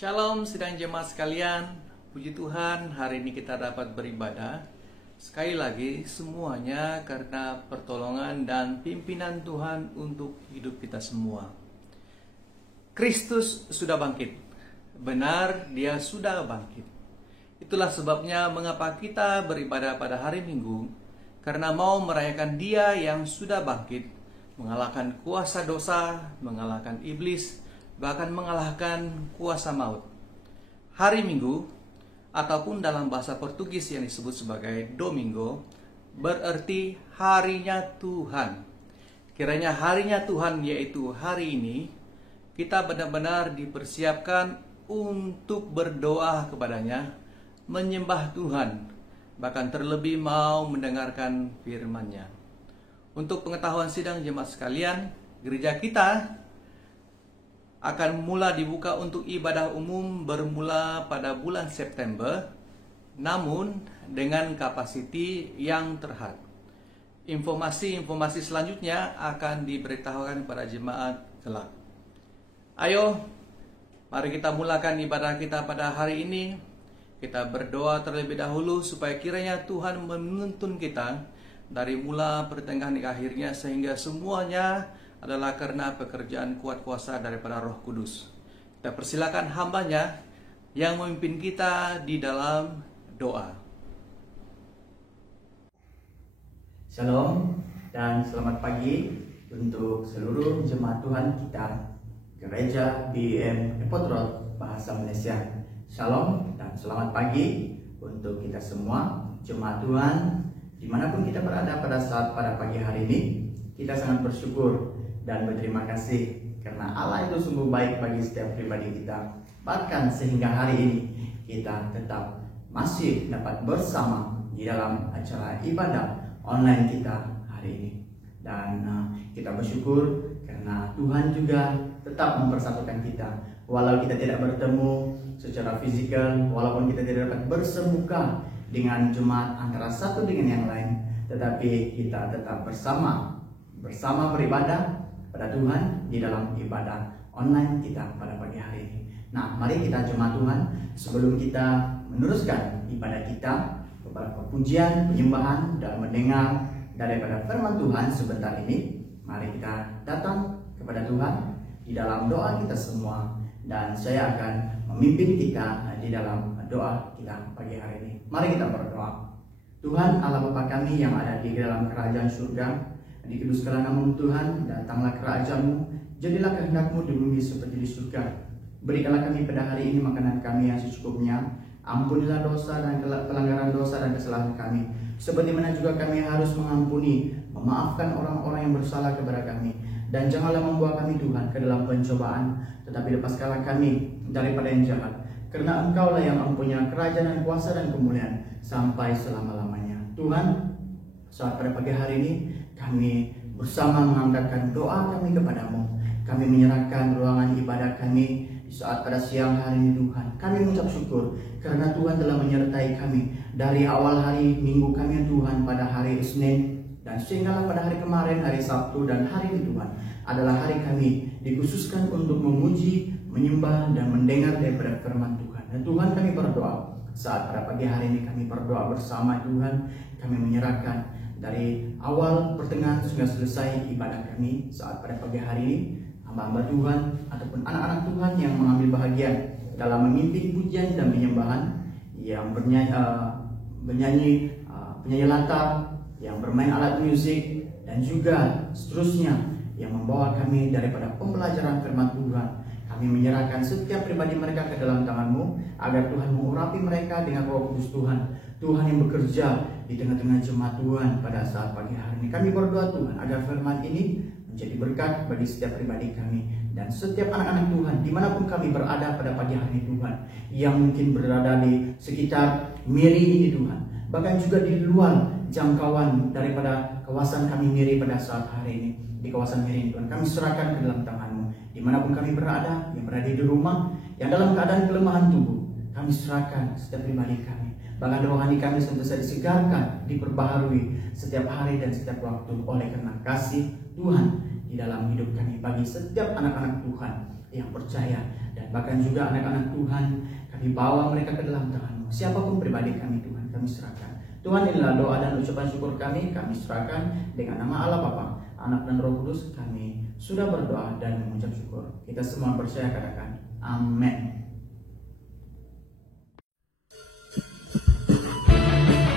Shalom sidang jemaat sekalian. Puji Tuhan, hari ini kita dapat beribadah. Sekali lagi semuanya karena pertolongan dan pimpinan Tuhan untuk hidup kita semua. Kristus sudah bangkit. Benar, dia sudah bangkit. Itulah sebabnya mengapa kita beribadah pada hari Minggu, karena mau merayakan dia yang sudah bangkit, mengalahkan kuasa dosa, mengalahkan iblis, bahkan mengalahkan kuasa maut. Hari Minggu, ataupun dalam bahasa Portugis yang disebut sebagai Domingo, berarti harinya Tuhan. Kiranya harinya Tuhan, yaitu hari ini, kita benar-benar dipersiapkan untuk berdoa kepadanya, menyembah Tuhan, bahkan terlebih mau mendengarkan firman-Nya. Untuk pengetahuan sidang jemaat sekalian, gereja kita akan mula dibuka untuk ibadah umum bermula pada bulan September, namun dengan kapasiti yang terhad. Informasi selanjutnya akan diberitahukan kepada jemaat kelak. Ayo, mari kita mulakan ibadah kita pada hari ini. Kita berdoa terlebih dahulu supaya kiranya Tuhan menuntun kita dari mula pertengahan hingga akhirnya, sehingga semuanya adalah karena pekerjaan kuat kuasa daripada Roh Kudus. Kita persilakan hamba-Nya yang memimpin kita di dalam doa. Shalom dan selamat pagi untuk seluruh jemaat Tuhan kita, Gereja BIM Depot Road Bahasa Malaysia. Shalom dan selamat pagi untuk kita semua, jemaat Tuhan, dimanapun kita berada pada pagi hari ini. Kita sangat bersyukur dan berterima kasih karena Allah itu sungguh baik bagi setiap pribadi kita. Bahkan sehingga hari ini kita tetap masih dapat bersama di dalam acara ibadah online kita hari ini. Dan kita bersyukur karena Tuhan juga tetap mempersatukan kita. Walau kita tidak bertemu secara fisikal, walaupun kita tidak dapat bersemuka dengan jemaat antara satu dengan yang lain, tetapi kita tetap bersama beribadah pada Tuhan di dalam ibadah online kita pada pagi hari ini. Nah, mari kita jemaat Tuhan, sebelum kita meneruskan ibadah kita beberapa pujian, penyembahan dan mendengar daripada firman Tuhan sebentar ini, mari kita datang kepada Tuhan di dalam doa kita semua, dan saya akan memimpin kita di dalam doa kita pagi hari ini. Mari kita berdoa. Tuhan Allah Bapa kami yang ada di dalam kerajaan surga, dikuduskanlah nama-Mu Tuhan, datanglah kerajaan-Mu, jadilah kehendak-Mu di bumi seperti di surga. Berikanlah kami pada hari ini makanan kami yang secukupnya. Ampunilah dosa dan pelanggaran dosa dan kesalahan kami, seperti mana juga kami harus memaafkan orang-orang yang bersalah kepada kami. Dan janganlah membawa kami Tuhan ke dalam pencobaan, tetapi lepaskanlah kami daripada yang jahat. Karena Engkaulah yang mempunyai kerajaan dan kuasa dan kemuliaan sampai selama-lamanya. Tuhan, saat pada pagi hari ini kami bersama mengangkatkan doa kami kepadamu. Kami menyerahkan ruangan ibadah kami di saat pada siang hari ini Tuhan. Kami mengucap syukur karena Tuhan telah menyertai kami dari awal hari Minggu kami Tuhan pada hari Senin, dan sehinggalah pada hari kemarin, hari Sabtu dan hari ini Tuhan adalah hari kami dikhususkan untuk memuji, menyembah dan mendengar daripada firman Tuhan. Dan Tuhan, kami berdoa saat pada pagi hari ini kami berdoa bersama Tuhan. Kami menyerahkan dari awal pertengahan sudah selesai ibadah kami saat pada pagi hari ini, hamba-hamba Tuhan ataupun anak-anak Tuhan yang mengambil bahagian dalam memimpin pujian dan penyembahan, yang penyanyi latar, yang bermain alat musik, dan juga seterusnya yang membawa kami daripada pembelajaran firman Tuhan. Kami menyerahkan setiap pribadi mereka ke dalam tangan-Mu, agar Tuhan mengurapi mereka dengan Roh Kudus Tuhan. Tuhan yang bekerja di tengah-tengah jemaat Tuhan pada saat pagi hari ini. Kami berdoa Tuhan agar firman ini menjadi berkat bagi setiap pribadi kami dan setiap anak-anak Tuhan dimanapun kami berada pada pagi hari ini Tuhan, yang mungkin berada di sekitar Miri ini Tuhan, bahkan juga di luar jangkauan daripada kawasan kami Miri pada saat hari ini. Di kawasan Miri Tuhan, kami serahkan ke dalam tangan-Mu. Dimanapun kami berada, yang berada di rumah, yang dalam keadaan kelemahan tubuh, kami serahkan setiap pribadi kami. Bahkan rohani kami senantiasa disegarkan, diperbaharui setiap hari dan setiap waktu oleh karena kasih Tuhan di dalam hidup kami bagi setiap anak-anak Tuhan. yang percaya. Dan bahkan juga anak-anak Tuhan, kami bawa mereka ke dalam tangan-Mu. Siapapun pribadi kami Tuhan, kami serahkan. Tuhan, inilah doa dan ucapan syukur kami serahkan dengan nama Allah Bapa, Anak dan Roh Kudus. Kami sudah berdoa dan mengucap syukur. Kita semua percaya, katakan amin.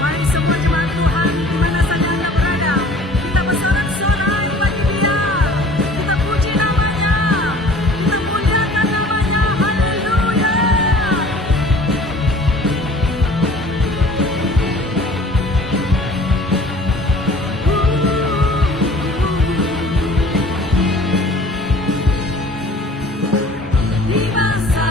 Mari semua jemaat Tuhan di mana saja Anda berada, kita bersorak-sorai bagi Dia, kita puji namanya, kita muliakan namanya, haleluya. Di masa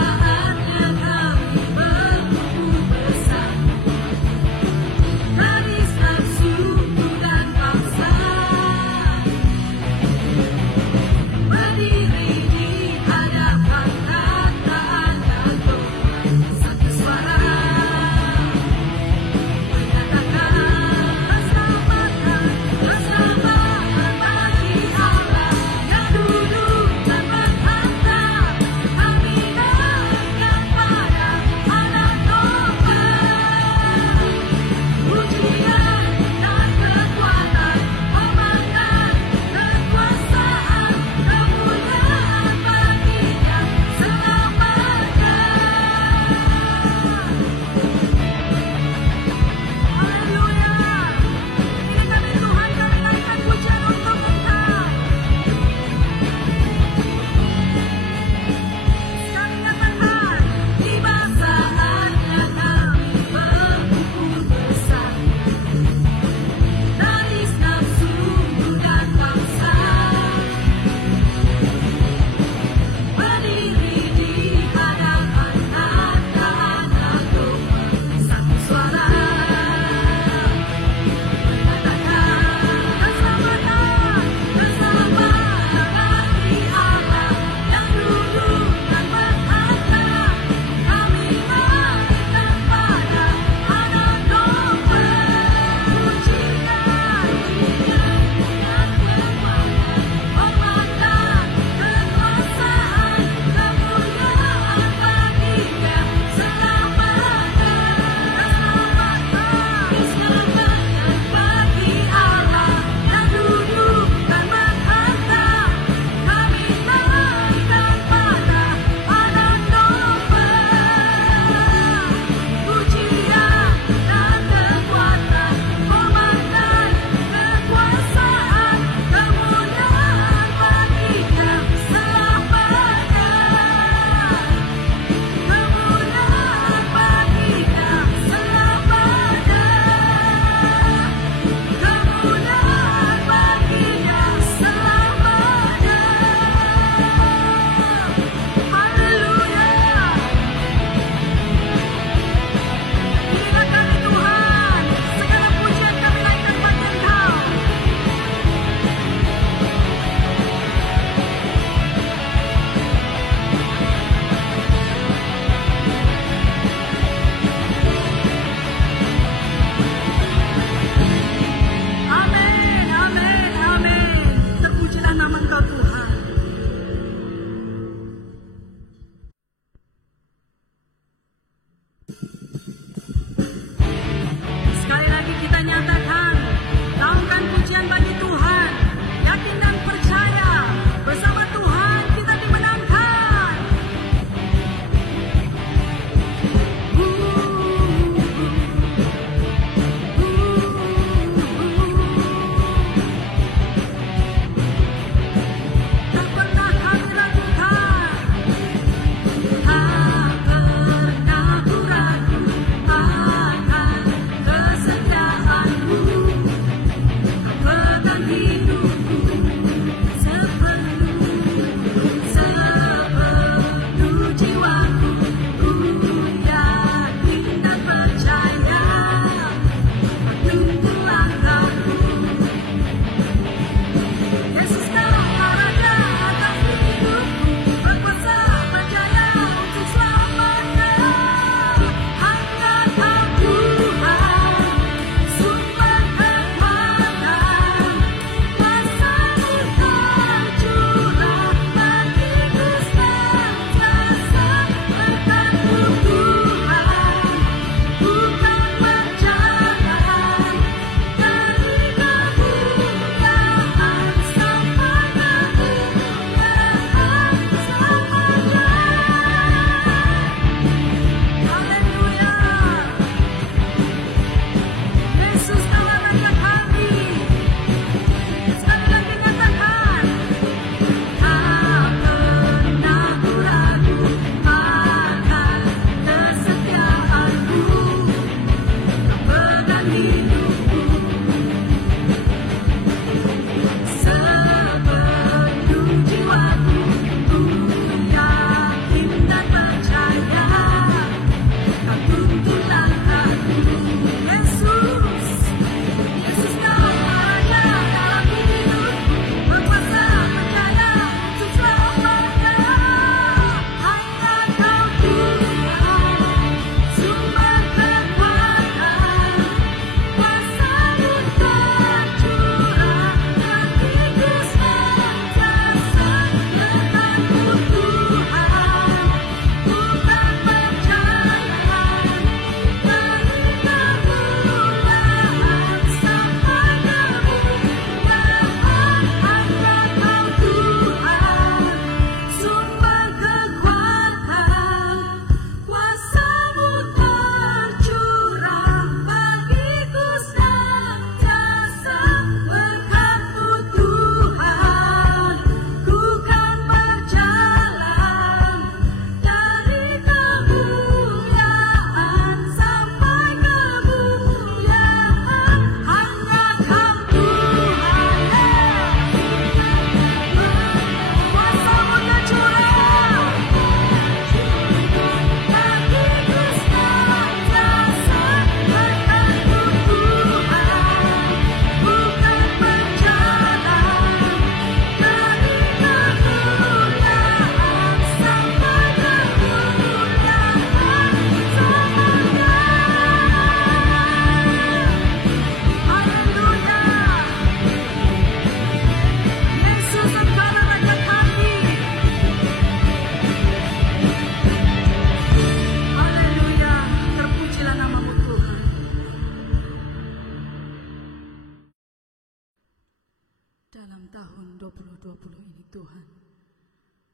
Dalam tahun 2020 ini Tuhan,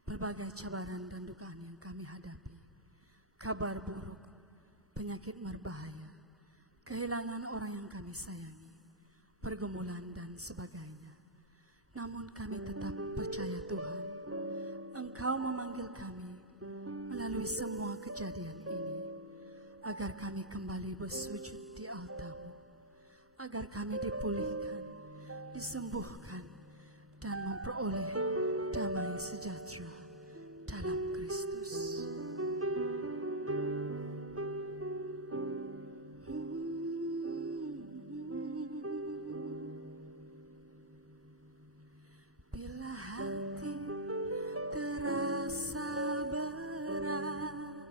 berbagai cabaran dan dukaan yang kami hadapi, kabar buruk, penyakit berbahaya, kehilangan orang yang kami sayangi, pergumulan dan sebagainya. Namun kami tetap percaya Tuhan, Engkau memanggil kami melalui semua kejadian ini, agar kami kembali bersujud di altar-Mu, agar kami dipulihkan, disembuhkan, dan memperoleh damai sejahtera dalam Kristus. Bila hati terasa berat,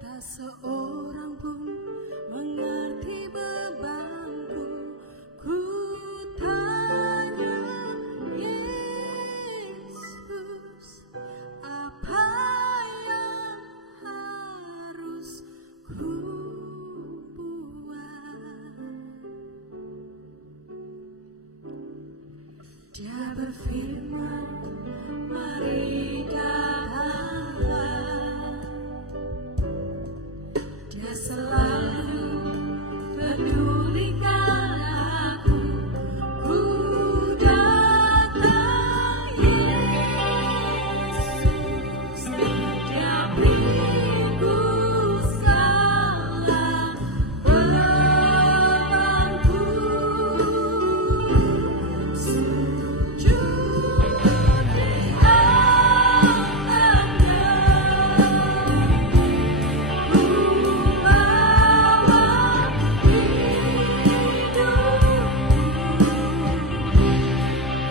tak seorang pun mengerti bebanku. Ku tanya Yesus, apa yang harus ku buat? Dia berfirman, mari datanglah. Dia selalu pedulikan aku. Ku datang Yesus, Dia beriku segala bebanku. Sujud di altarnya, ku bawa hidupku.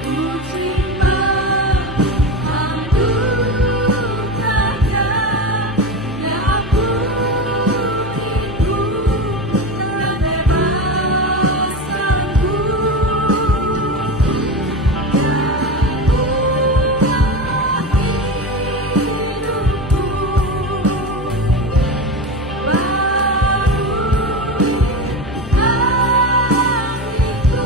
Ku terima anugerahnya, Dia ampuniku dan bebaskanku. Dia ubah hidupku baru hariku.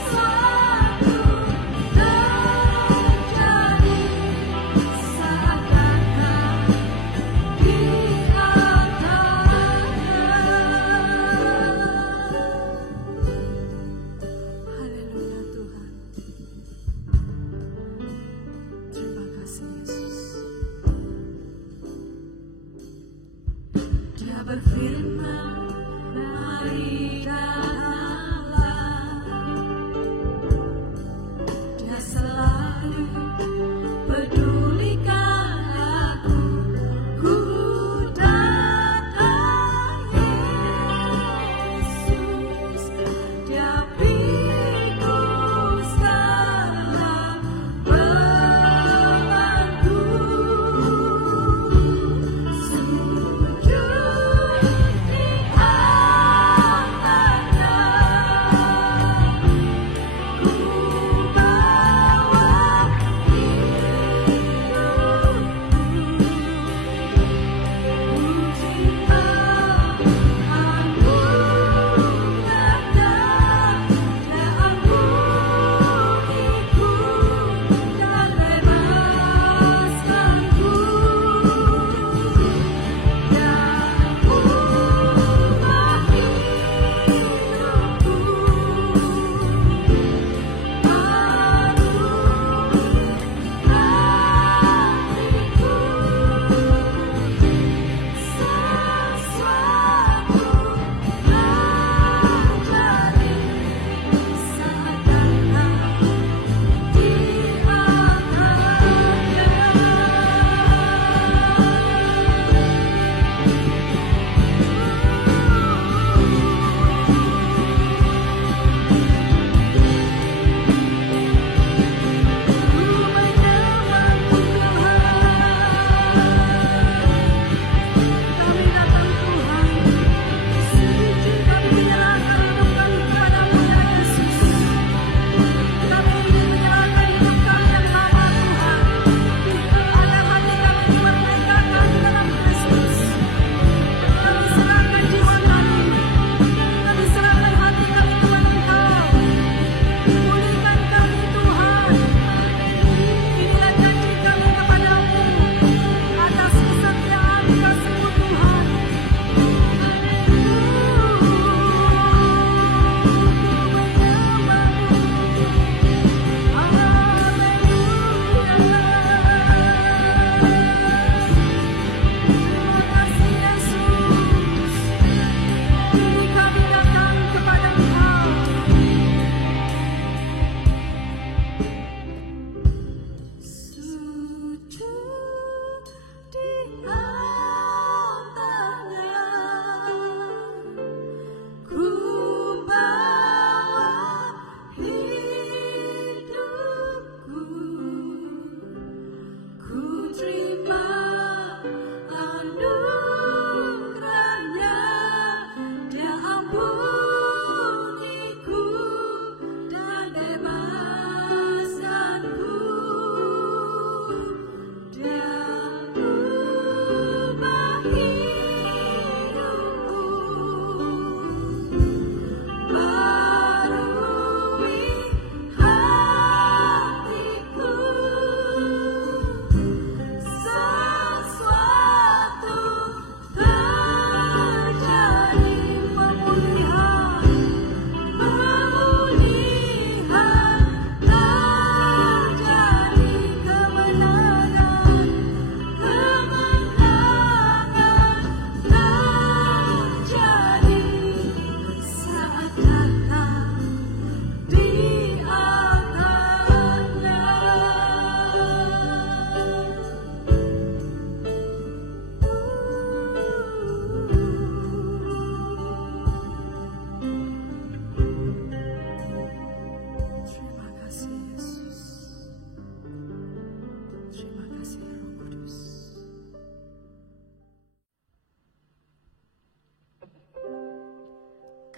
Sesuatu terjadi seakan-akan di altarnya. Haleluya Tuhan. Terima kasih Yesus. Dia berfirman, mari datanglah. Dia selalu pedulikan aku. Ku datang Yesus, Dia pikul segala bebanku. Sujud di altarnya,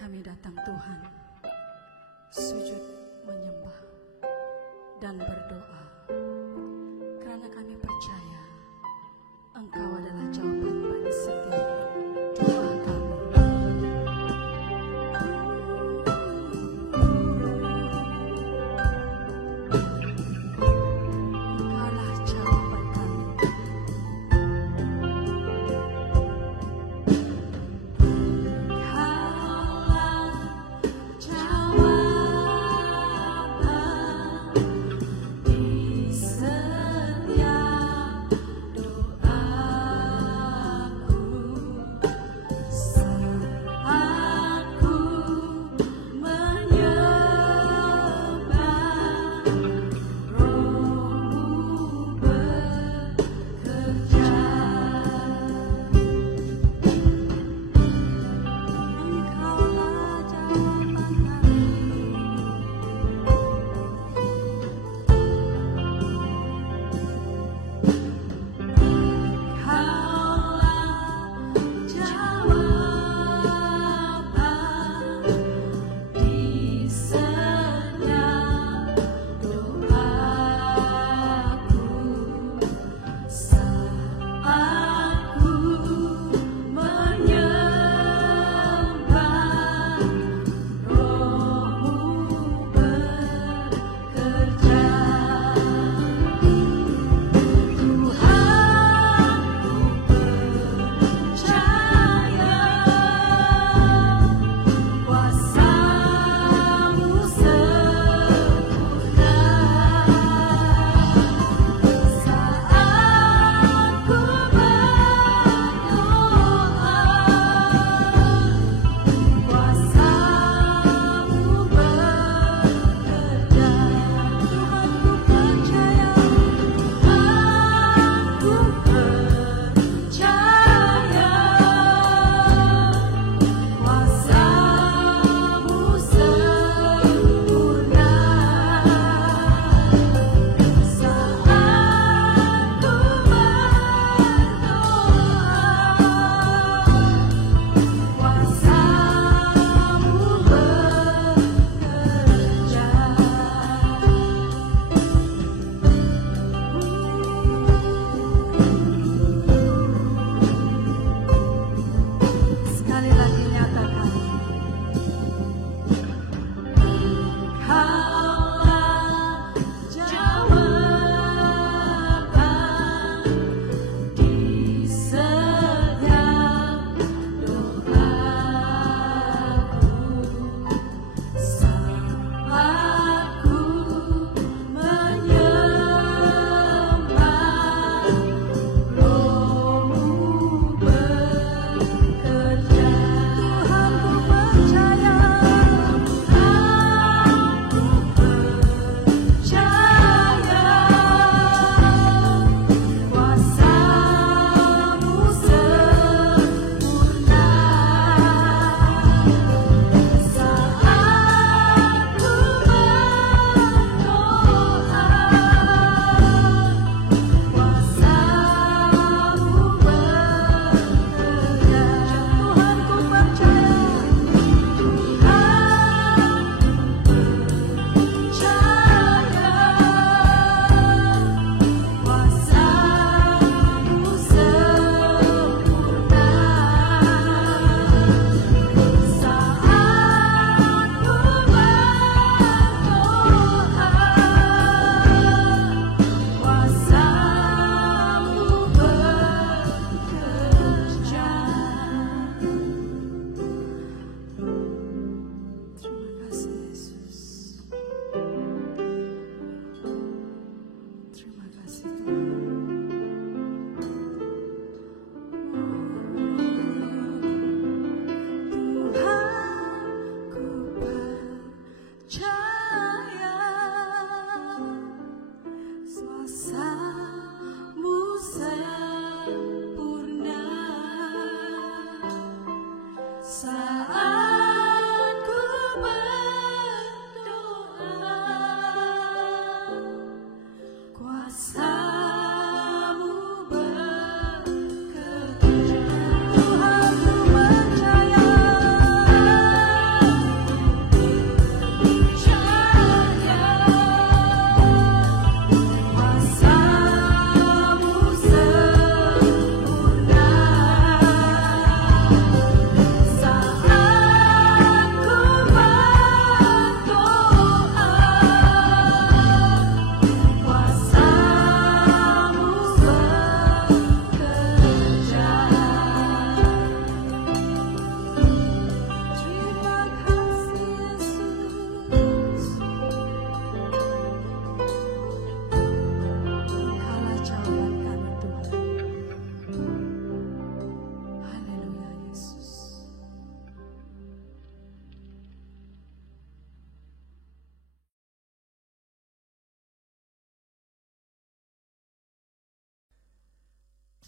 Kami datang Tuhan, sujud menyembah dan berdoa, karena kami percaya Engkau adalah jawaban bagi setiap doa kami. Engkaulah jawaban kami.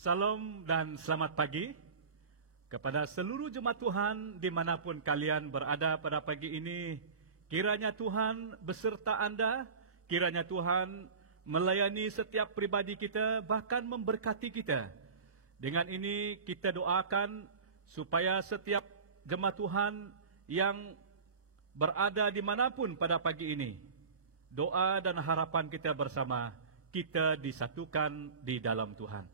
Salam dan selamat pagi kepada seluruh jemaat Tuhan dimanapun kalian berada pada pagi ini. Kiranya Tuhan beserta Anda, kiranya Tuhan melayani setiap pribadi kita, bahkan memberkati kita. Dengan ini kita doakan supaya setiap jemaat Tuhan yang berada dimanapun pada pagi ini, doa dan harapan kita bersama, kita disatukan di dalam Tuhan.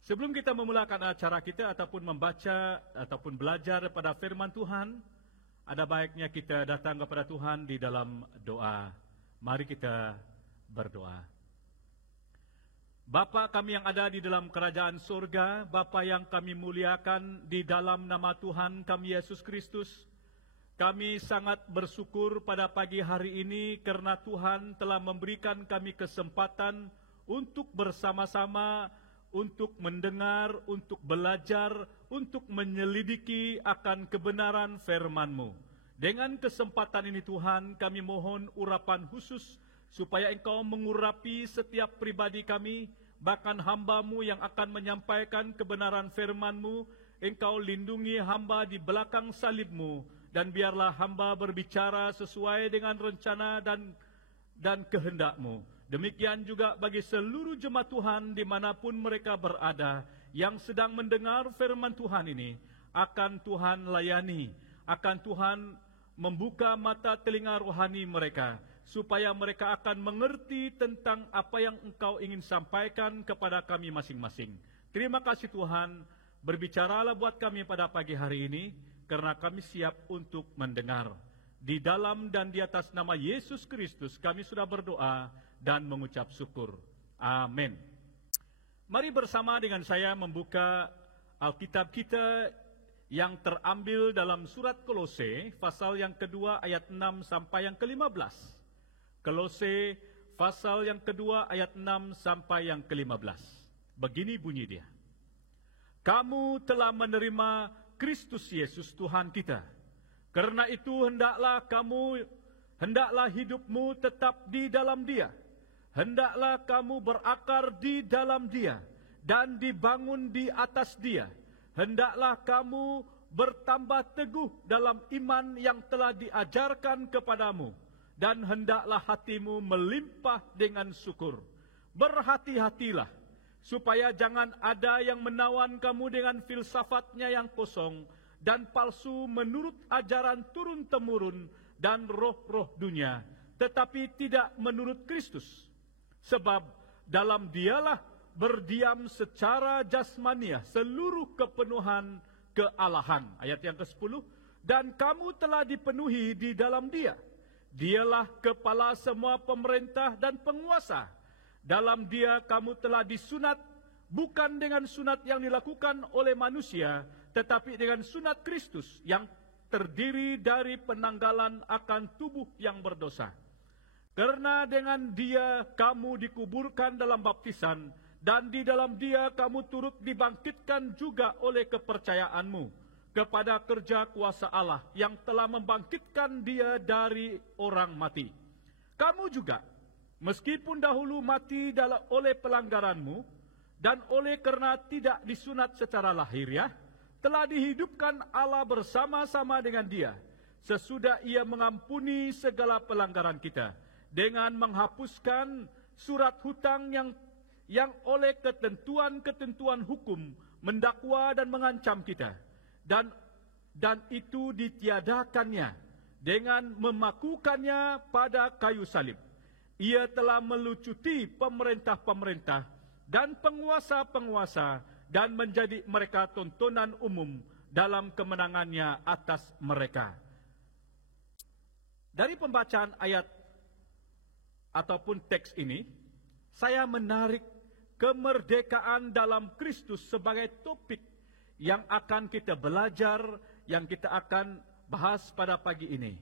Sebelum kita memulakan acara kita ataupun membaca ataupun belajar pada firman Tuhan, ada baiknya kita datang kepada Tuhan di dalam doa. Mari kita berdoa. Bapa kami yang ada di dalam kerajaan surga, Bapa yang kami muliakan di dalam nama Tuhan kami Yesus Kristus, kami sangat bersyukur pada pagi hari ini karena Tuhan telah memberikan kami kesempatan untuk bersama-sama, untuk mendengar, untuk belajar, untuk menyelidiki akan kebenaran firman-Mu. Dengan kesempatan ini Tuhan, kami mohon urapan khusus, supaya Engkau mengurapi setiap pribadi kami, bahkan hamba-Mu yang akan menyampaikan kebenaran firman-Mu. Engkau lindungi hamba di belakang salib-Mu, dan biarlah hamba berbicara sesuai dengan rencana dan kehendak-Mu. Demikian juga bagi seluruh jemaat Tuhan dimanapun mereka berada, yang sedang mendengar firman Tuhan ini, akan Tuhan layani, akan Tuhan membuka mata telinga rohani mereka, supaya mereka akan mengerti tentang apa yang Engkau ingin sampaikan kepada kami masing-masing. Terima kasih Tuhan, berbicaralah buat kami pada pagi hari ini, karena kami siap untuk mendengar. Di dalam dan di atas nama Yesus Kristus kami sudah berdoa dan mengucap syukur. Amin. Mari bersama dengan saya membuka Alkitab kita yang terambil dalam surat Kolose, pasal yang kedua ayat 6 sampai yang ke-15. Kolose, pasal yang kedua ayat 6 sampai yang ke-15. Begini bunyi dia. Kamu telah menerima Kristus Yesus Tuhan kita. Karena itu hendaklah hidupmu tetap di dalam Dia. Hendaklah kamu berakar di dalam Dia dan dibangun di atas Dia. Hendaklah kamu bertambah teguh dalam iman yang telah diajarkan kepadamu, dan hendaklah hatimu melimpah dengan syukur. Berhati-hatilah supaya jangan ada yang menawan kamu dengan filsafatnya yang kosong dan palsu menurut ajaran turun-temurun dan roh-roh dunia, tetapi tidak menurut Kristus. Sebab dalam Dialah berdiam secara jasmaniah seluruh kepenuhan kealahan. Ayat yang ke-10, dan kamu telah dipenuhi di dalam Dia. Dialah kepala semua pemerintah dan penguasa. Dalam Dia kamu telah disunat, bukan dengan sunat yang dilakukan oleh manusia, tetapi dengan sunat Kristus yang terdiri dari penanggalan akan tubuh yang berdosa. Karena dengan Dia kamu dikuburkan dalam baptisan, dan di dalam Dia kamu turut dibangkitkan juga oleh kepercayaanmu kepada kerja kuasa Allah yang telah membangkitkan Dia dari orang mati. Kamu juga, meskipun dahulu mati oleh pelanggaranmu, dan oleh karena tidak disunat secara lahiriah, telah dihidupkan Allah bersama-sama dengan Dia, sesudah Ia mengampuni segala pelanggaran kita, dengan menghapuskan surat hutang yang oleh ketentuan-ketentuan hukum mendakwa dan mengancam kita, dan itu ditiadakannya dengan memakukannya pada kayu salib. Ia telah melucuti pemerintah-pemerintah dan penguasa-penguasa, dan menjadi mereka tontonan umum dalam kemenangannya atas mereka. Dari pembacaan ayat ataupun teks ini, saya menarik kemerdekaan dalam Kristus sebagai topik yang akan kita belajar, yang kita akan bahas pada pagi ini,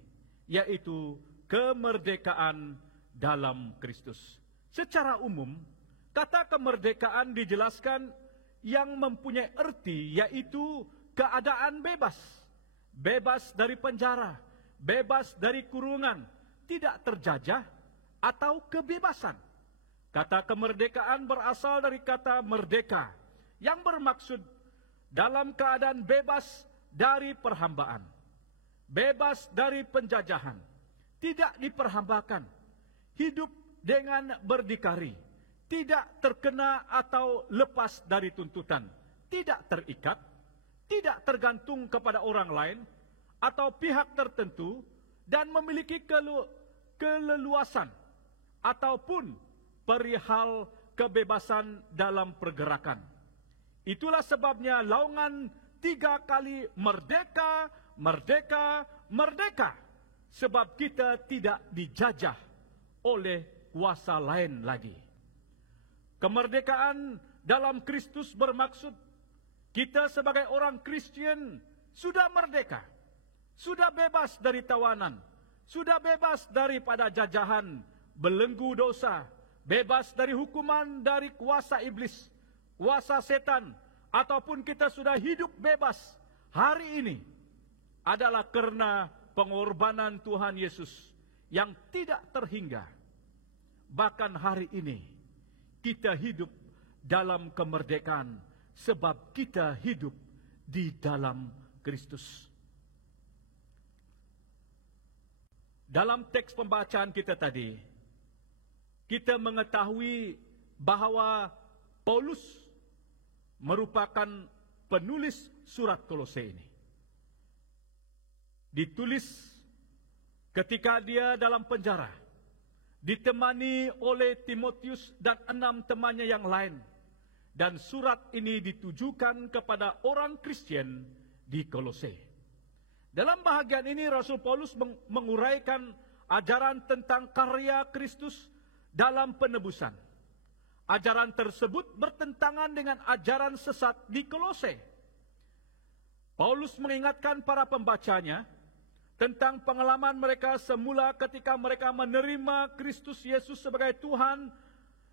yaitu kemerdekaan dalam Kristus. Secara umum, kata kemerdekaan dijelaskan yang mempunyai arti, yaitu keadaan bebas. Bebas dari penjara, bebas dari kurungan, tidak terjajah, atau kebebasan. Kata kemerdekaan berasal dari kata merdeka, yang bermaksud dalam keadaan bebas dari perhambaan, bebas dari penjajahan, tidak diperhambakan, hidup dengan berdikari, tidak terkena atau lepas dari tuntutan, tidak terikat, tidak tergantung kepada orang lain atau pihak tertentu, dan memiliki keleluasan ataupun perihal kebebasan dalam pergerakan. Itulah sebabnya laungan 3 kali merdeka, merdeka, merdeka. Sebab kita tidak dijajah oleh kuasa lain lagi. Kemerdekaan dalam Kristus bermaksud kita sebagai orang Kristen sudah merdeka, sudah bebas dari tawanan, sudah bebas daripada jajahan, belenggu dosa, bebas dari hukuman dari kuasa iblis, kuasa setan, ataupun kita sudah hidup bebas hari ini adalah karena pengorbanan Tuhan Yesus yang tidak terhingga. Bahkan hari ini kita hidup dalam kemerdekaan sebab kita hidup di dalam Kristus. Dalam teks pembacaan kita tadi, kita mengetahui bahwa Paulus merupakan penulis surat Kolose ini. Ditulis ketika dia dalam penjara, ditemani oleh Timotius dan 6 temannya yang lain. Dan surat ini ditujukan kepada orang Kristen di Kolose. Dalam bahagian ini Rasul Paulus menguraikan ajaran tentang karya Kristus dalam penebusan. Ajaran tersebut bertentangan dengan ajaran sesat di Kolose. Paulus mengingatkan para pembacanya tentang pengalaman mereka semula ketika mereka menerima Kristus Yesus sebagai Tuhan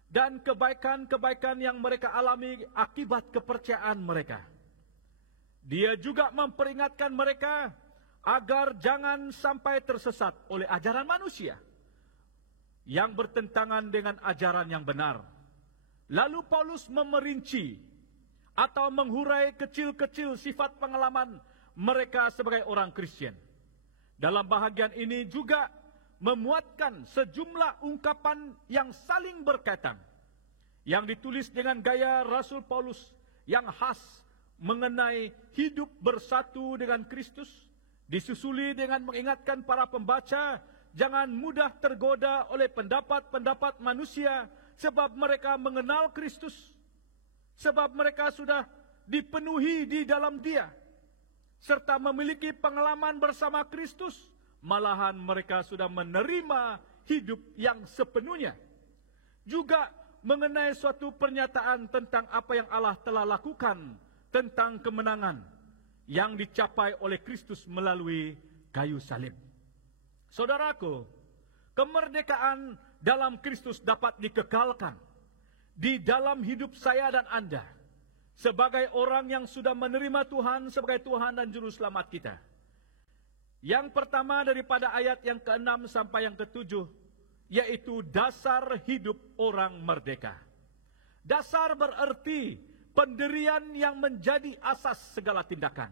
dan kebaikan-kebaikan yang mereka alami akibat kepercayaan mereka. Dia juga memperingatkan mereka agar jangan sampai tersesat oleh ajaran manusia yang bertentangan dengan ajaran yang benar. Lalu Paulus memerinci atau menghurai kecil-kecil sifat pengalaman mereka sebagai orang Kristen. Dalam bahagian ini juga memuatkan sejumlah ungkapan yang saling berkaitan, yang ditulis dengan gaya Rasul Paulus yang khas mengenai hidup bersatu dengan Kristus, disusuli dengan mengingatkan para pembaca jangan mudah tergoda oleh pendapat-pendapat manusia, sebab mereka mengenal Kristus, sebab mereka sudah dipenuhi di dalam Dia, serta memiliki pengalaman bersama Kristus. Malahan mereka sudah menerima hidup yang sepenuhnya. Juga mengenai suatu pernyataan tentang apa yang Allah telah lakukan tentang kemenangan yang dicapai oleh Kristus melalui kayu salib. Saudaraku, kemerdekaan dalam Kristus dapat dikekalkan di dalam hidup saya dan Anda sebagai orang yang sudah menerima Tuhan sebagai Tuhan dan Juru Selamat kita. Yang pertama daripada ayat yang ke-6 sampai yang ke-7, yaitu dasar hidup orang merdeka. Dasar berarti pendirian yang menjadi asas segala tindakan,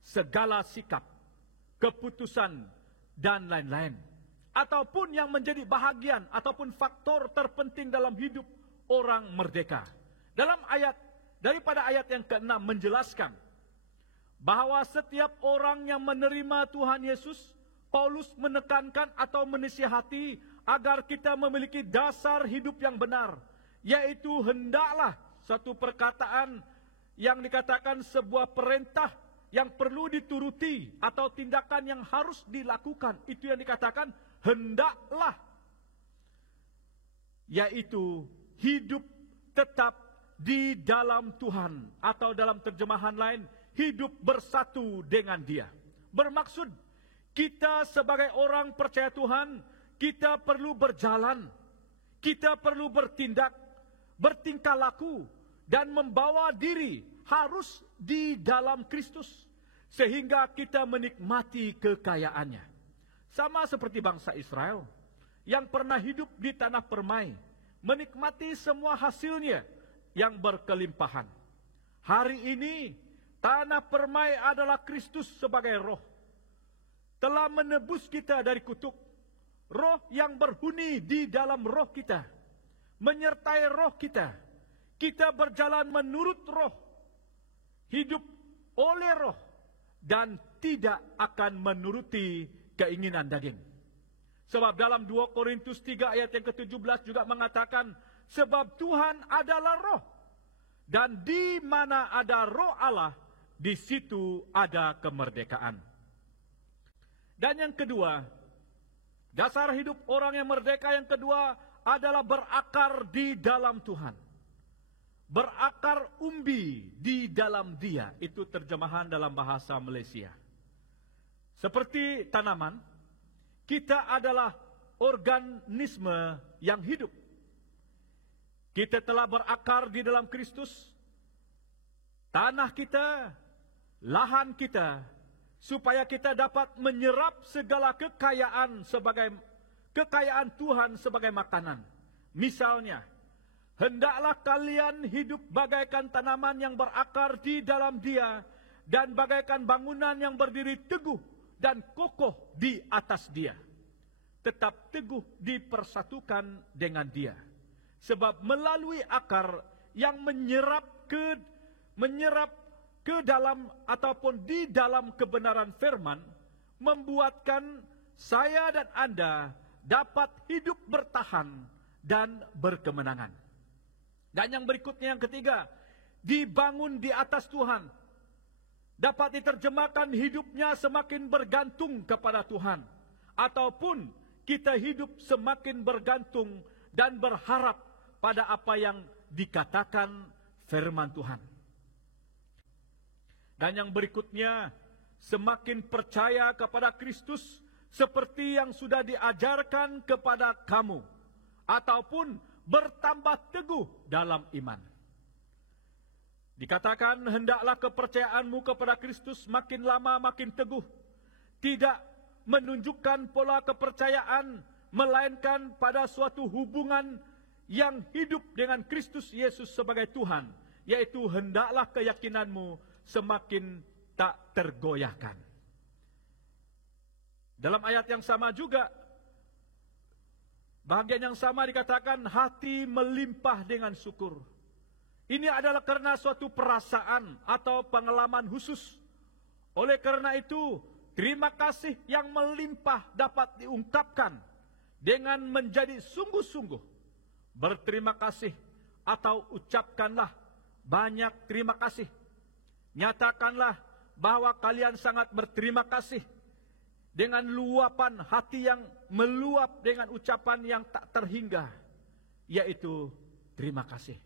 segala sikap, keputusan, dan lain-lain. Ataupun yang menjadi bahagian ataupun faktor terpenting dalam hidup orang merdeka. Dalam daripada ayat yang ke-6 menjelaskan bahwa setiap orang yang menerima Tuhan Yesus, Paulus menekankan atau menasihati agar kita memiliki dasar hidup yang benar, yaitu hendaklah satu perkataan yang dikatakan sebuah perintah yang perlu dituruti atau tindakan yang harus dilakukan. Itu yang dikatakan hendaklah, yaitu hidup tetap di dalam Tuhan, atau dalam terjemahan lain hidup bersatu dengan Dia. Bermaksud kita sebagai orang percaya Tuhan, kita perlu berjalan, kita perlu bertindak, bertingkah laku, dan membawa diri harus di dalam Kristus, sehingga kita menikmati kekayaannya. Sama seperti bangsa Israel yang pernah hidup di tanah permai, menikmati semua hasilnya yang berkelimpahan. Hari ini, tanah permai adalah Kristus sebagai roh. Telah menebus kita dari kutuk. Roh yang berhuni di dalam roh kita. Menyertai roh kita. Kita berjalan menurut roh. Hidup oleh roh. Dan tidak akan menuruti keinginan daging. Sebab dalam 2 Korintus 3 ayat yang ke-17 juga mengatakan, sebab Tuhan adalah roh. Dan di mana ada roh Allah, di situ ada kemerdekaan. Dan yang kedua, dasar hidup orang yang merdeka yang kedua adalah berakar di dalam Tuhan. Berakar umbi di dalam Dia. Itu terjemahan dalam bahasa Malaysia. Seperti tanaman, kita adalah organisme yang hidup. Kita telah berakar di dalam Kristus. Tanah kita, lahan kita, supaya kita dapat menyerap segala kekayaan Tuhan sebagai makanan. Misalnya, hendaklah kalian hidup bagaikan tanaman yang berakar di dalam Dia dan bagaikan bangunan yang berdiri teguh dan kokoh di atas Dia. Tetap teguh dipersatukan dengan Dia. Sebab melalui akar yang menyerap ke dalam ataupun di dalam kebenaran firman, membuatkan saya dan Anda dapat hidup bertahan dan berkemenangan. Dan yang berikutnya yang ketiga, dibangun di atas Tuhan. Dapat diterjemahkan hidupnya semakin bergantung kepada Tuhan. Ataupun kita hidup semakin bergantung dan berharap pada apa yang dikatakan firman Tuhan. Dan yang berikutnya, semakin percaya kepada Kristus seperti yang sudah diajarkan kepada kamu. Ataupun bertambah teguh dalam iman. Dikatakan, hendaklah kepercayaanmu kepada Kristus makin lama makin teguh. Tidak menunjukkan pola kepercayaan, melainkan pada suatu hubungan yang hidup dengan Kristus Yesus sebagai Tuhan. Yaitu hendaklah keyakinanmu semakin tak tergoyahkan. Dalam ayat yang sama juga, bahagian yang sama dikatakan, hati melimpah dengan syukur. Ini adalah karena suatu perasaan atau pengalaman khusus. Oleh karena itu, terima kasih yang melimpah dapat diungkapkan dengan menjadi sungguh-sungguh. Berterima kasih atau ucapkanlah banyak terima kasih. Nyatakanlah bahwa kalian sangat berterima kasih dengan luapan hati yang meluap dengan ucapan yang tak terhingga, yaitu terima kasih.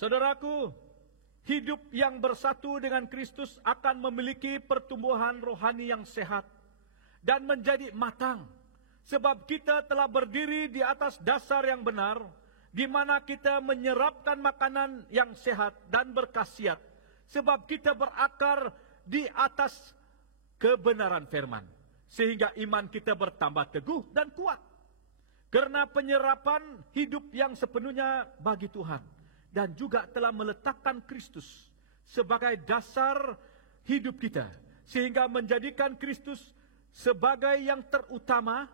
Saudaraku, hidup yang bersatu dengan Kristus akan memiliki pertumbuhan rohani yang sehat dan menjadi matang. Sebab kita telah berdiri di atas dasar yang benar, di mana kita menyerapkan makanan yang sehat dan berkhasiat. Sebab kita berakar di atas kebenaran firman. Sehingga iman kita bertambah teguh dan kuat. Karena penyerapan hidup yang sepenuhnya bagi Tuhan. Dan juga telah meletakkan Kristus sebagai dasar hidup kita. Sehingga menjadikan Kristus sebagai yang terutama,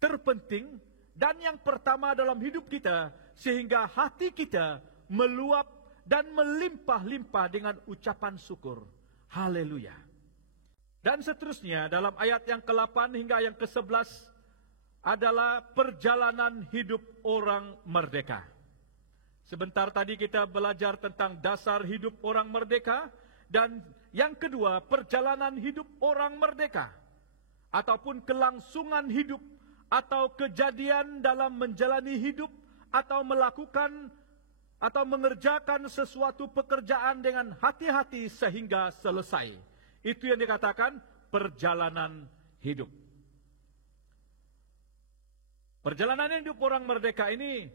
terpenting, dan yang pertama dalam hidup kita. Sehingga hati kita meluap dan melimpah-limpah dengan ucapan syukur. Haleluya. Dan seterusnya dalam ayat yang ke-8 hingga yang ke-11 adalah perjalanan hidup orang merdeka. Sebentar tadi kita belajar tentang dasar hidup orang merdeka. Dan yang kedua, perjalanan hidup orang merdeka. Ataupun kelangsungan hidup. Atau kejadian dalam menjalani hidup. Atau melakukan atau mengerjakan sesuatu pekerjaan dengan hati-hati sehingga selesai. Itu yang dikatakan perjalanan hidup. Perjalanan hidup orang merdeka ini,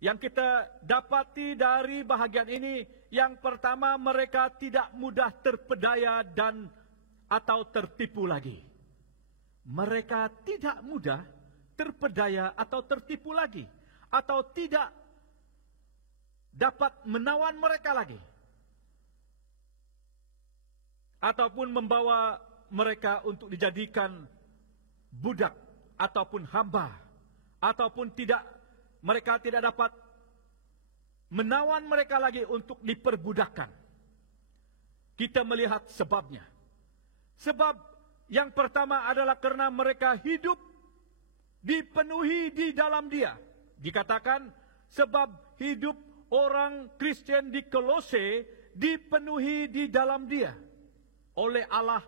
yang kita dapati dari bahagian ini, yang pertama, mereka tidak mudah terpedaya dan atau tertipu lagi. Mereka tidak mudah terpedaya atau tertipu lagi. Atau tidak dapat menawan mereka lagi, ataupun membawa mereka untuk dijadikan budak ataupun hamba, ataupun mereka tidak dapat menawan mereka lagi untuk diperbudakkan. Kita melihat sebabnya. Sebab yang pertama adalah karena mereka hidup dipenuhi di dalam Dia. Dikatakan sebab hidup orang Kristen di Kolose dipenuhi di dalam Dia oleh Allah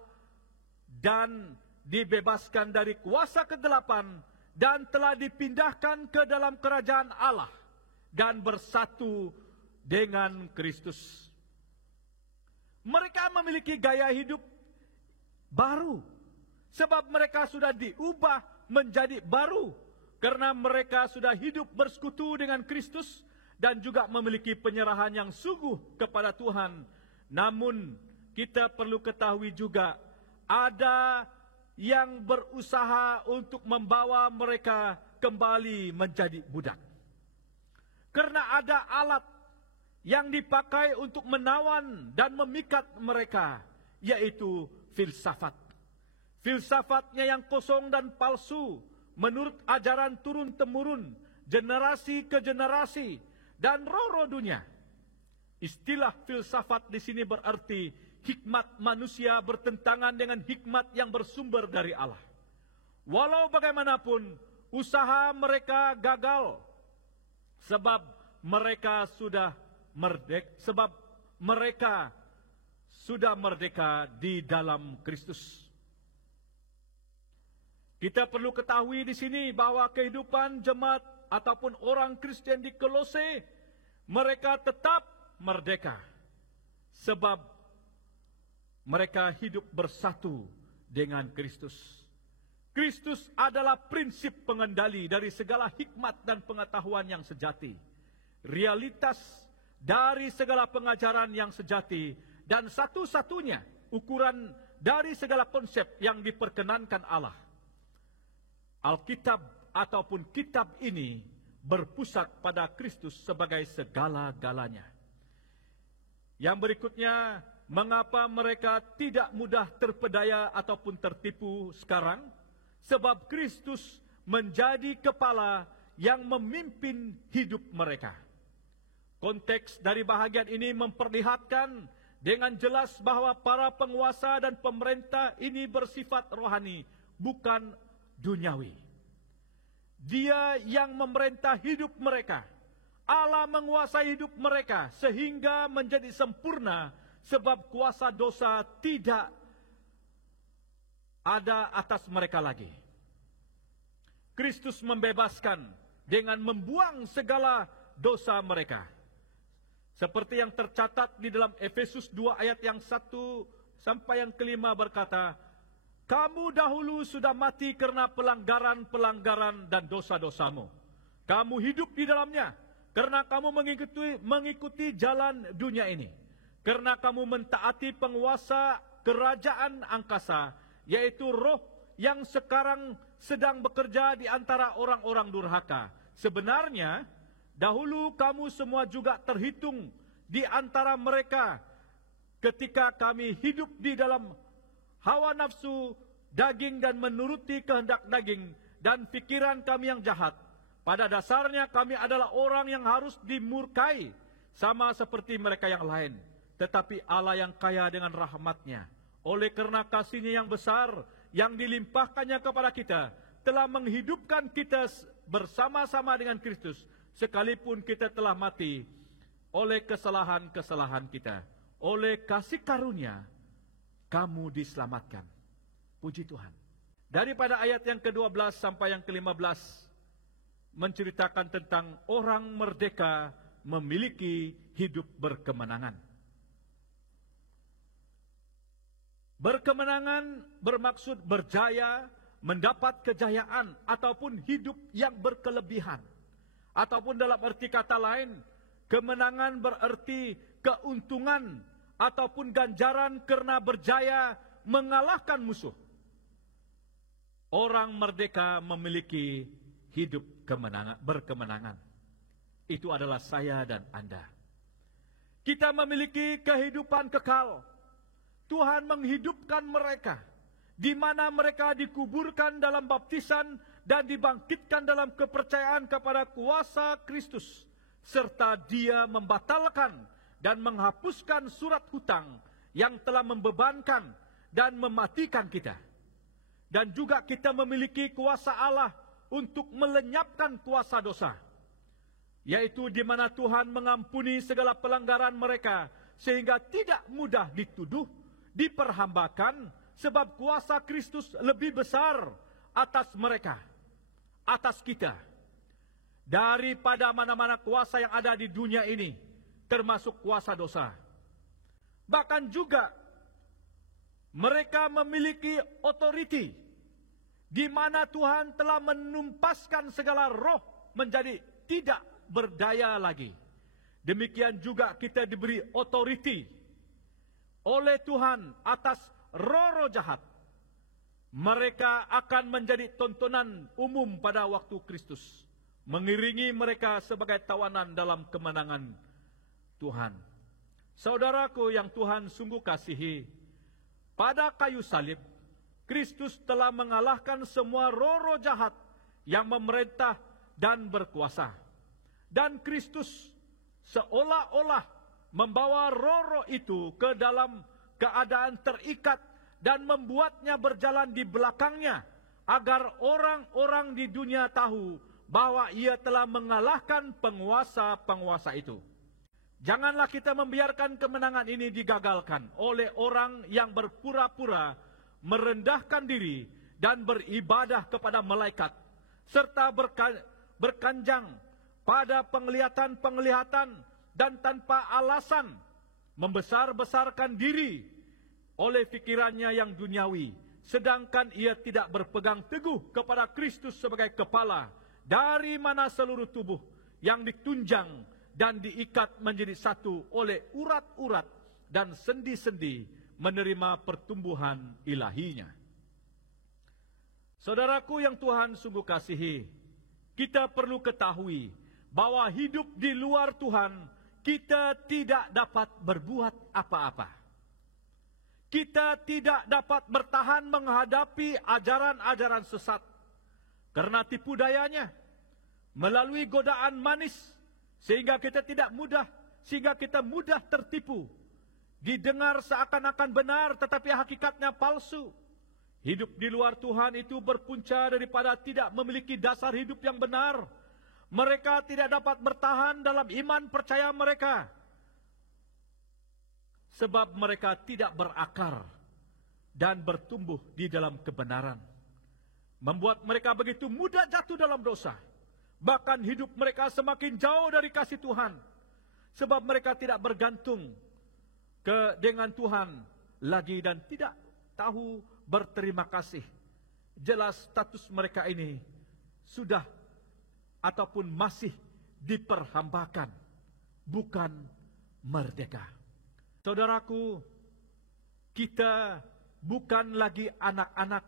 dan dibebaskan dari kuasa kegelapan dan telah dipindahkan ke dalam kerajaan Allah dan bersatu dengan Kristus. Mereka memiliki gaya hidup baru sebab mereka sudah diubah menjadi baru karena mereka sudah hidup bersekutu dengan Kristus dan juga memiliki penyerahan yang sungguh kepada Tuhan. Namun kita perlu ketahui juga ada yang berusaha untuk membawa mereka kembali menjadi budak. Karena ada alat yang dipakai untuk menawan dan memikat mereka, yaitu filsafat. Filsafatnya yang kosong dan palsu, menurut ajaran turun-temurun, generasi ke generasi, dan roh-roh dunia. Istilah filsafat di sini berarti hikmat manusia bertentangan dengan hikmat yang bersumber dari Allah. Walau bagaimanapun, usaha mereka gagal, sebab mereka sudah merdeka di dalam Kristus. Kita perlu ketahui di sini bahwa kehidupan jemaat ataupun orang Kristen di Kolose, mereka tetap merdeka sebab mereka hidup bersatu dengan Kristus. Kristus adalah prinsip pengendali dari segala hikmat dan pengetahuan yang sejati, realitas dari segala pengajaran yang sejati, dan satu-satunya ukuran dari segala konsep yang diperkenankan Allah. Alkitab ataupun kitab ini berpusat pada Kristus sebagai segala-galanya. Yang berikutnya, mengapa mereka tidak mudah terpedaya ataupun tertipu sekarang? Sebab Kristus menjadi kepala yang memimpin hidup mereka. Konteks dari bahagian ini memperlihatkan dengan jelas bahwa para penguasa dan pemerintah ini bersifat rohani, bukan duniawi. Dia yang memerintah hidup mereka. Allah menguasai hidup mereka sehingga menjadi sempurna sebab kuasa dosa tidak ada atas mereka lagi. Kristus membebaskan dengan membuang segala dosa mereka. Seperti yang tercatat di dalam Efesus 2 ayat yang 1 sampai yang 5 berkata, kamu dahulu sudah mati karena pelanggaran-pelanggaran dan dosa-dosamu. Kamu hidup di dalamnya karena kamu mengikuti jalan dunia ini. Karena kamu mentaati penguasa kerajaan angkasa, yaitu roh yang sekarang sedang bekerja di antara orang-orang durhaka. Sebenarnya, dahulu kamu semua juga terhitung di antara mereka ketika kami hidup di dalam hawa nafsu daging dan menuruti kehendak daging dan pikiran kami yang jahat. Pada dasarnya kami adalah orang yang harus dimurkai sama seperti mereka yang lain. Tetapi Allah yang kaya dengan rahmat-Nya, oleh karena kasih-Nya yang besar yang dilimpahkannya kepada kita, telah menghidupkan kita bersama-sama dengan Kristus, sekalipun kita telah mati oleh kesalahan-kesalahan kita. Oleh kasih karunia, kamu diselamatkan. Puji Tuhan. Daripada ayat yang ke-12 sampai yang ke-15, menceritakan tentang orang merdeka memiliki hidup berkemenangan. Berkemenangan bermaksud berjaya, mendapat kejayaan, ataupun hidup yang berkelebihan. Ataupun dalam arti kata lain, kemenangan berarti keuntungan ataupun ganjaran karena berjaya mengalahkan musuh. Orang merdeka memiliki hidup berkemenangan. Itu adalah saya dan Anda. kita memiliki kehidupan kekal. Tuhan menghidupkan mereka, di mana mereka dikuburkan dalam baptisan dan dibangkitkan dalam kepercayaan kepada kuasa Kristus, serta Dia membatalkan dan menghapuskan surat hutang yang telah membebankan dan mematikan kita. Dan juga kita memiliki kuasa Allah untuk melenyapkan kuasa dosa, yaitu di mana Tuhan mengampuni segala pelanggaran mereka, sehingga tidak mudah dituduh, diperhambakan, sebab kuasa Kristus lebih besar atas mereka, atas kita, daripada mana-mana kuasa yang ada di dunia ini, termasuk kuasa dosa. Bahkan juga mereka memiliki otoriti, di mana Tuhan telah menumpaskan segala roh menjadi tidak berdaya lagi. Demikian juga kita diberi otoriti oleh Tuhan atas roh-roh jahat. Mereka akan menjadi tontonan umum pada waktu Kristus, mengiringi mereka sebagai tawanan dalam kemenangan Tuhan. Saudaraku yang Tuhan sungguh kasihi, pada kayu salib, Kristus telah mengalahkan semua roh-roh jahat yang memerintah dan berkuasa. Dan Kristus seolah-olah membawa roh-roh itu ke dalam keadaan terikat dan membuatnya berjalan di belakangnya, agar orang-orang di dunia tahu bahwa Ia telah mengalahkan penguasa-penguasa itu. Janganlah kita membiarkan kemenangan ini digagalkan oleh orang yang berpura-pura merendahkan diri dan beribadah kepada malaikat, serta berkanjang pada penglihatan-penglihatan dan tanpa alasan membesar-besarkan diri oleh pikirannya yang duniawi, sedangkan ia tidak berpegang teguh kepada Kristus sebagai kepala, dari mana seluruh tubuh yang ditunjang dan diikat menjadi satu oleh urat-urat dan sendi-sendi menerima pertumbuhan ilahinya. Saudaraku yang Tuhan sungguh kasihi, kita perlu ketahui bahwa hidup di luar Tuhan, kita tidak dapat berbuat apa-apa. Kita tidak dapat bertahan menghadapi ajaran-ajaran sesat, karena tipu dayanya, melalui godaan manis, sehingga kita mudah tertipu. Didengar seakan-akan benar, tetapi hakikatnya palsu. Hidup di luar Tuhan itu berpunca daripada tidak memiliki dasar hidup yang benar. Mereka tidak dapat bertahan dalam iman percaya mereka, sebab mereka tidak berakar dan bertumbuh di dalam kebenaran. Membuat mereka begitu mudah jatuh dalam dosa. Bahkan hidup mereka semakin jauh dari kasih Tuhan, sebab mereka tidak bergantung dengan Tuhan lagi dan tidak tahu berterima kasih. Jelas status mereka ini sudah ataupun masih diperhambakan, bukan merdeka. Saudaraku, kita bukan lagi anak-anak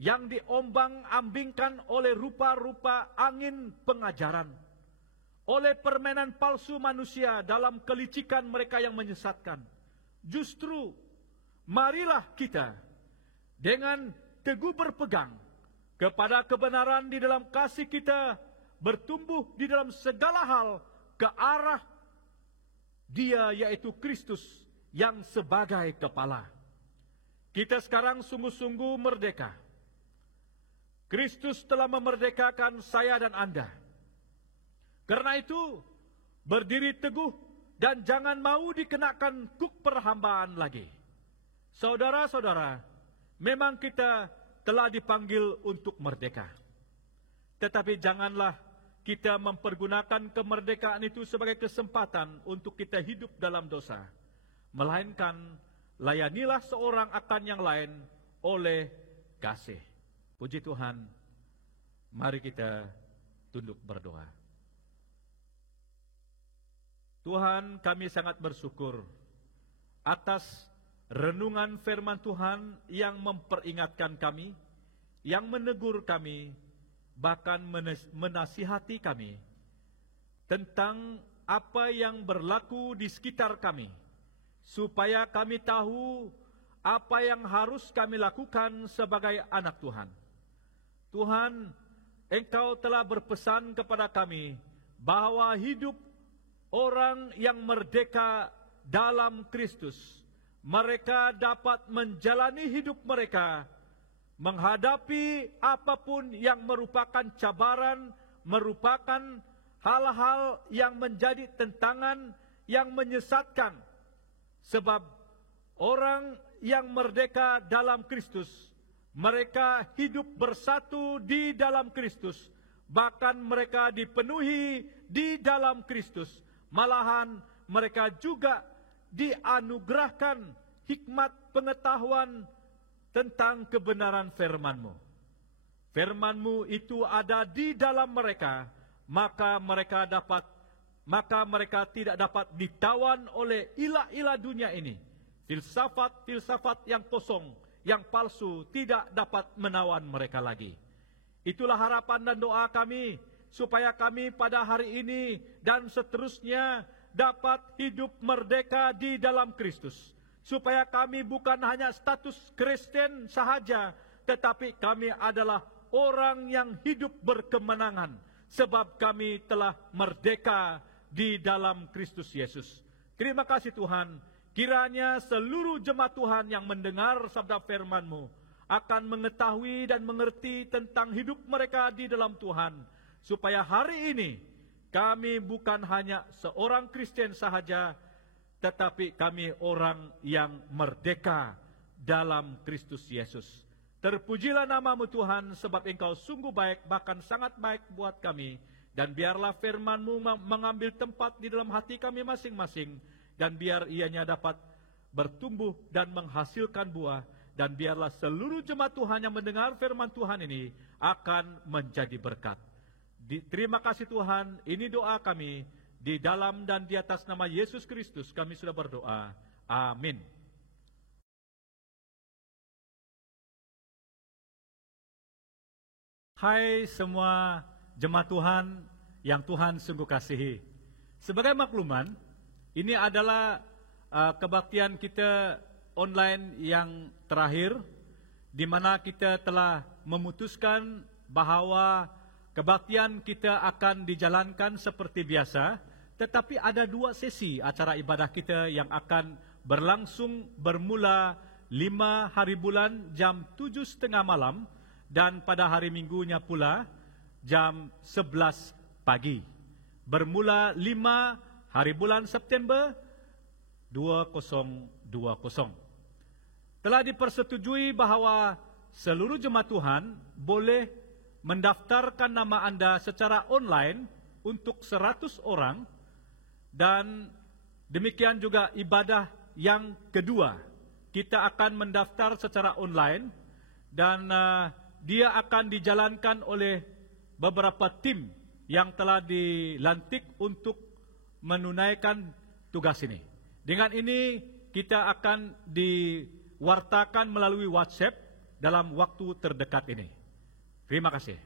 yang diombang-ambingkan oleh rupa-rupa angin pengajaran, oleh permainan palsu manusia dalam kelicikan mereka yang menyesatkan. Justru, marilah kita dengan teguh berpegang kepada kebenaran di dalam kasih kita, bertumbuh di dalam segala hal ke arah Dia, yaitu Kristus yang sebagai kepala. Kita sekarang sungguh-sungguh merdeka. Kristus telah memerdekakan saya dan Anda. Karena itu, berdiri teguh dan jangan mau dikenakan kuk perhambaan lagi. Saudara-saudara, memang kita telah dipanggil untuk merdeka. Tetapi janganlah kita mempergunakan kemerdekaan itu sebagai kesempatan untuk kita hidup dalam dosa. Melainkan, layanilah seorang akan yang lain oleh kasih. Puji Tuhan, mari kita tunduk berdoa. Tuhan, kami sangat bersyukur atas renungan firman Tuhan yang memperingatkan kami, yang menegur kami, bahkan menasihati kami tentang apa yang berlaku di sekitar kami, supaya kami tahu apa yang harus kami lakukan sebagai anak Tuhan. Tuhan, Engkau telah berpesan kepada kami bahwa hidup orang yang merdeka dalam Kristus, mereka dapat menjalani hidup mereka menghadapi apapun yang merupakan cabaran, merupakan hal-hal yang menjadi tentangan, yang menyesatkan. Sebab orang yang merdeka dalam Kristus, mereka hidup bersatu di dalam Kristus, bahkan mereka dipenuhi di dalam Kristus. Malahan mereka juga dianugerahkan hikmat pengetahuan tentang kebenaran firman-Mu. Firman-Mu itu ada di dalam mereka, maka mereka tidak dapat ditawan oleh ilah-ilah dunia ini. Filsafat-filsafat yang kosong, yang palsu tidak dapat menawan mereka lagi. Itulah harapan dan doa kami, supaya kami pada hari ini dan seterusnya dapat hidup merdeka di dalam Kristus. Supaya kami bukan hanya status Kristen sahaja, tetapi kami adalah orang yang hidup berkemenangan, sebab kami telah merdeka di dalam Kristus Yesus. Terima kasih Tuhan. Kiranya seluruh jemaat Tuhan yang mendengar sabda firman-Mu akan mengetahui dan mengerti tentang hidup mereka di dalam Tuhan, supaya hari ini kami bukan hanya seorang Kristen sahaja, tetapi kami orang yang merdeka dalam Kristus Yesus. Terpujilah nama-Mu Tuhan, sebab Engkau sungguh baik, bahkan sangat baik buat kami. Dan biarlah firman-Mu mengambil tempat di dalam hati kami masing-masing, dan biar ianya dapat bertumbuh dan menghasilkan buah. Dan biarlah seluruh jemaat Tuhan yang mendengar firman Tuhan ini akan menjadi berkat. Terima kasih Tuhan, ini doa kami. Di dalam dan di atas nama Yesus Kristus kami sudah berdoa. Amin. Hai semua jemaat Tuhan yang Tuhan sungguh kasihi. Sebagai makluman, ini adalah kebaktian kita online yang terakhir, di mana kita telah memutuskan bahwa kebaktian kita akan dijalankan seperti biasa, tetapi ada 2 sesi acara ibadah kita yang akan berlangsung bermula 5 hari bulan jam 7.30 malam, dan pada hari minggunya pula jam 11 pagi. Bermula 5 hari bulan September 2020. Telah dipersetujui bahwa seluruh jemaat Tuhan boleh mendaftarkan nama Anda secara online untuk 100 orang, dan demikian juga ibadah yang kedua. Kita akan mendaftar secara online, dan dia akan dijalankan oleh beberapa tim yang telah dilantik untuk menunaikan tugas ini. Dengan ini kita akan diwartakan melalui WhatsApp dalam waktu terdekat ini. Terima kasih.